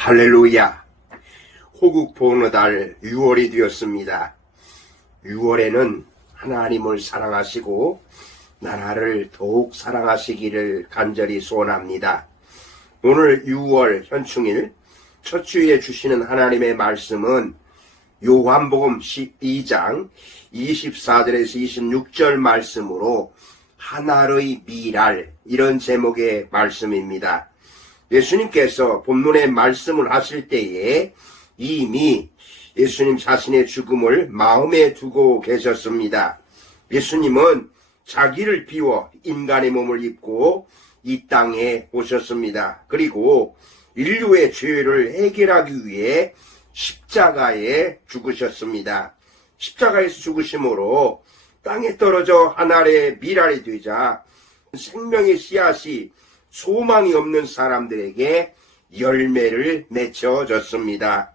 할렐루야. 호국 보느 달 6월이 되었습니다. 6월에는 하나님을 사랑하시고 나라를 더욱 사랑하시기를 간절히 소원합니다. 오늘 6월 현충일 첫 주에 주시는 하나님의 말씀은 요한복음 12장 24절에서 26절 말씀으로 하늘의 미랄, 이런 제목의 말씀입니다. 예수님께서 본문의 말씀을 하실 때에 이미 예수님 자신의 죽음을 마음에 두고 계셨습니다. 예수님은 자기를 비워 인간의 몸을 입고 이 땅에 오셨습니다. 그리고 인류의 죄를 해결하기 위해 십자가에 죽으셨습니다. 십자가에서 죽으심으로 땅에 떨어져 하늘의 미랄이 되자 생명의 씨앗이 소망이 없는 사람들에게 열매를 맺혀졌습니다.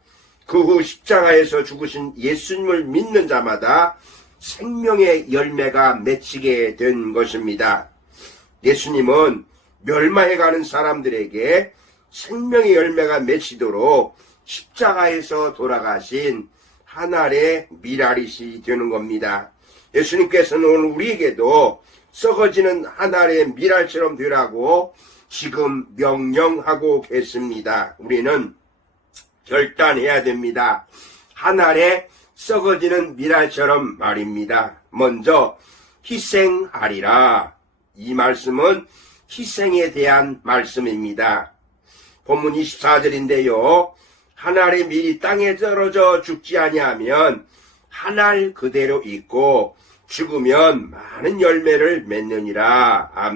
그 후 십자가에서 죽으신 예수님을 믿는 자마다 생명의 열매가 맺히게 된 것입니다. 예수님은 멸망해가는 사람들에게 생명의 열매가 맺히도록 십자가에서 돌아가신 하늘의 미랄이시 되는 겁니다. 예수님께서는 오늘 우리에게도 썩어지는 하늘의 미랄처럼 되라고 지금 명령하고 계십니다. 우리는 결단해야 됩니다. 하늘의 썩어지는 미랄처럼 말입니다. 먼저 희생하리라. 이 말씀은 희생에 대한 말씀입니다. 본문 24절인데요. 하늘의 밀이 땅에 떨어져 죽지 아니하면 하늘 그대로 있고 죽으면 많은 열매를 맺느니라.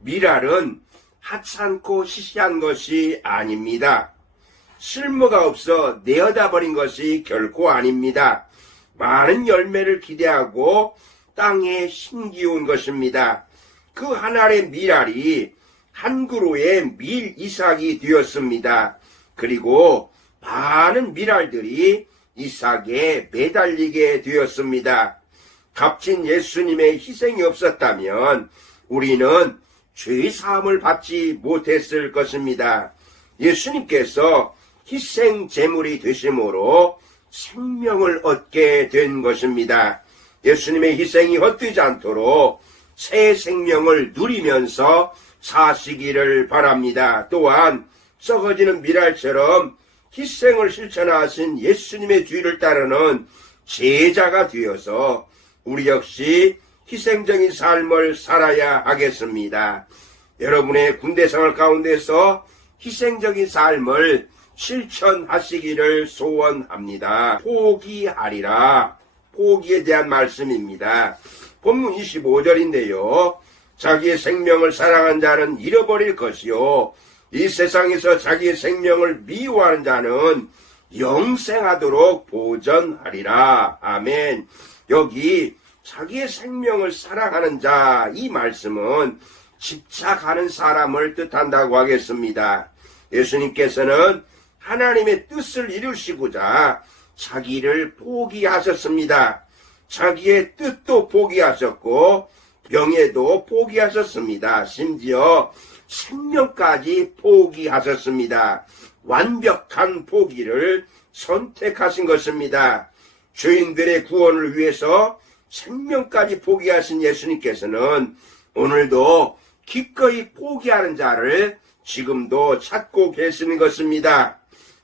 미랄은 하찮고 시시한 것이 아닙니다. 쓸모가 없어 내어다 버린 것이 결코 아닙니다. 많은 열매를 기대하고 땅에 심기운 것입니다. 그 하늘의 미랄이 한 그루의 밀 이삭이 되었습니다. 그리고 많은 미랄들이 이삭에 매달리게 되었습니다. 값진 예수님의 희생이 없었다면 우리는 죄 사함을 받지 못했을 것입니다. 예수님께서 희생 제물이 되심으로 생명을 얻게 된 것입니다. 예수님의 희생이 헛되지 않도록 새 생명을 누리면서 사시기를 바랍니다. 또한 썩어지는 미랄처럼 희생을 실천하신 예수님의 뒤를 따르는 제자가 되어서 우리 역시 희생적인 삶을 살아야 하겠습니다. 여러분의 군대생활 가운데서 희생적인 삶을 실천하시기를 소원합니다. 포기하리라. 포기에 대한 말씀입니다. 본문 25절인데요. 자기의 생명을 사랑한 자는 잃어버릴 것이요, 이 세상에서 자기의 생명을 미워하는 자는 영생하도록 보전하리라. 아멘. 여기 자기의 생명을 사랑하는 자, 이 말씀은 집착하는 사람을 뜻한다고 하겠습니다. 예수님께서는 하나님의 뜻을 이루시고자 자기를 포기하셨습니다. 자기의 뜻도 포기하셨고 명예도 포기하셨습니다. 심지어 생명까지 포기하셨습니다. 완벽한 포기를 선택하신 것입니다. 죄인들의 구원을 위해서 생명까지 포기하신 예수님께서는 오늘도 기꺼이 포기하는 자를 지금도 찾고 계시는 것입니다.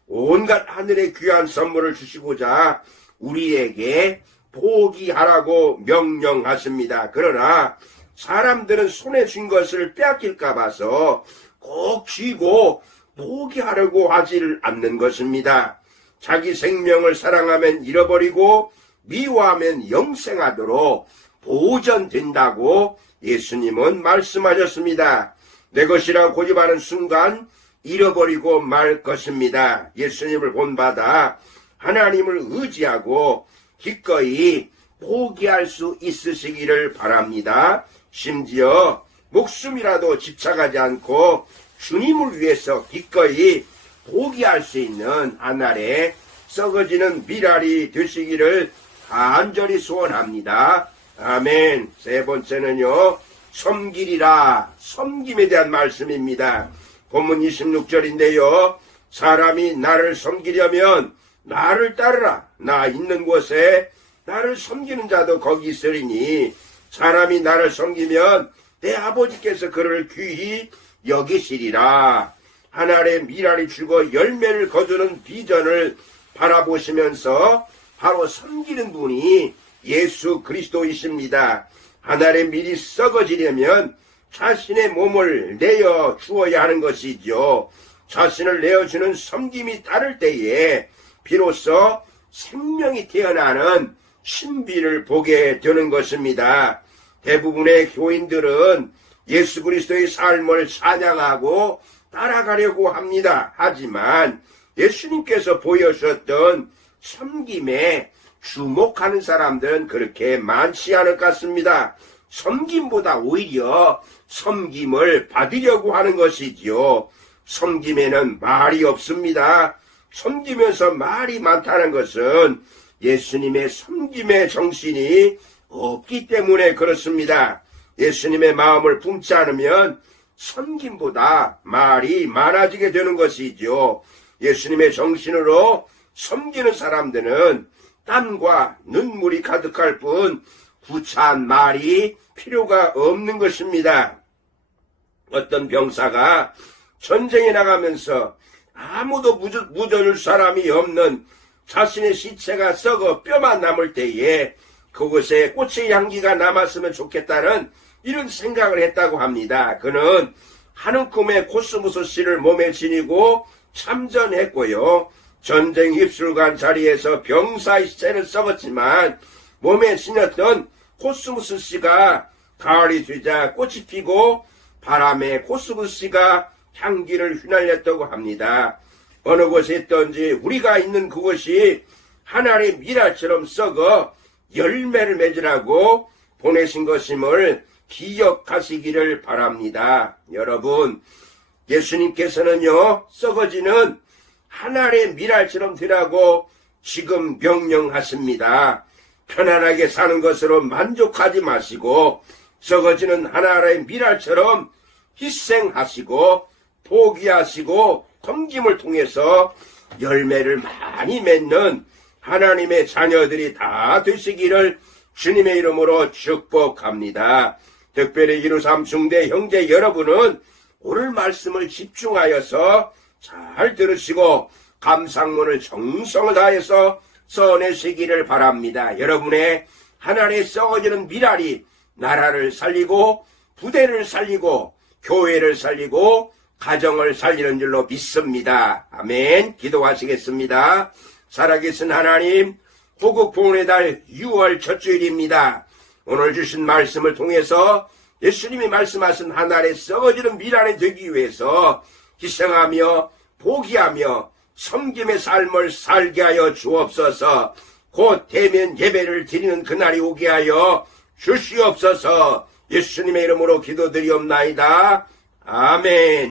온갖 하늘의 귀한 선물을 주시고자 우리에게 포기하라고 명령하십니다. 그러나 사람들은 손에 쥔 것을 빼앗길까 봐서 꼭 쥐고 포기하려고 하지를 않는 것입니다. 자기 생명을 사랑하면 잃어버리고 미워하면 영생하도록 보전된다고 예수님은 말씀하셨습니다. 내 것이라 고집하는 순간 잃어버리고 말 것입니다. 예수님을 본받아 하나님을 의지하고 기꺼이 포기할 수 있으시기를 바랍니다. 심지어 목숨이라도 집착하지 않고 주님을 위해서 기꺼이 포기할 수 있는 하늘의 썩어지는 미랄이 되시기를 간절히 소원합니다. 아멘. 세 번째는요, 섬기리라. 섬김에 대한 말씀입니다. 본문 26절인데요. 사람이 나를 섬기려면 나를 따르라. 나 있는 곳에 나를 섬기는 자도 거기 있으리니 사람이 나를 섬기면 내 아버지께서 그를 귀히 여기시리라. 하늘의 밀알이 죽어 열매를 거두는 비전을 바라보시면서 바로 섬기는 분이 예수 그리스도이십니다. 하늘의 밀이 썩어지려면 자신의 몸을 내어 주어야 하는 것이죠. 자신을 내어주는 섬김이 따를 때에 비로소 생명이 태어나는 신비를 보게 되는 것입니다. 대부분의 교인들은 예수 그리스도의 삶을 찬양하고 따라가려고 합니다. 하지만 예수님께서 보여주셨던 섬김에 주목하는 사람들은 그렇게 많지 않을 것 같습니다. 섬김보다 오히려 섬김을 받으려고 하는 것이지요. 섬김에는 말이 없습니다. 섬기면서 말이 많다는 것은 예수님의 섬김의 정신이 없기 때문에 그렇습니다. 예수님의 마음을 품지 않으면 섬김보다 말이 많아지게 되는 것이죠. 예수님의 정신으로 섬기는 사람들은 땀과 눈물이 가득할 뿐 구차한 말이 필요가 없는 것입니다. 어떤 병사가 전쟁에 나가면서 아무도 묻어줄 사람이 없는 자신의 시체가 썩어 뼈만 남을 때에 그곳에 꽃의 향기가 남았으면 좋겠다는 이런 생각을 했다고 합니다. 그는 한 움큼의 코스모스 씨를 몸에 지니고 참전했고요. 전쟁 입술관 자리에서 병사의 시체는 썩었지만 몸에 지녔던 코스모스 씨가 가을이 되자 꽃이 피고 바람에 코스모스 씨가 향기를 휘날렸다고 합니다. 어느 곳에 있던지 우리가 있는 그곳이 하늘의 밀알처럼 썩어 열매를 맺으라고 보내신 것임을 기억하시기를 바랍니다. 여러분, 예수님께서는요, 썩어지는 하늘의 밀알처럼 되라고 지금 명령하십니다. 편안하게 사는 것으로 만족하지 마시고 썩어지는 하늘의 밀알처럼 희생하시고 포기하시고 섬김을 통해서 열매를 많이 맺는 하나님의 자녀들이 다 되시기를 주님의 이름으로 축복합니다. 특별히 이루삼 중대 형제 여러분은 오늘 말씀을 집중하여서 잘 들으시고 감상문을 정성을 다해서 써내시기를 바랍니다. 여러분의 하나님의 썩어지는 밀알이 나라를 살리고 부대를 살리고 교회를 살리고 가정을 살리는 줄로 믿습니다. 아멘. 기도하시겠습니다. 살아계신 하나님, 호국봉헌의 달 6월 첫 주일입니다. 오늘 주신 말씀을 통해서 예수님이 말씀하신 하늘의 썩어지는 밀알이 되기 위해서 희생하며 포기하며 섬김의 삶을 살게 하여 주옵소서. 곧 대면 예배를 드리는 그날이 오게 하여 주시옵소서. 예수님의 이름으로 기도드리옵나이다. 아멘.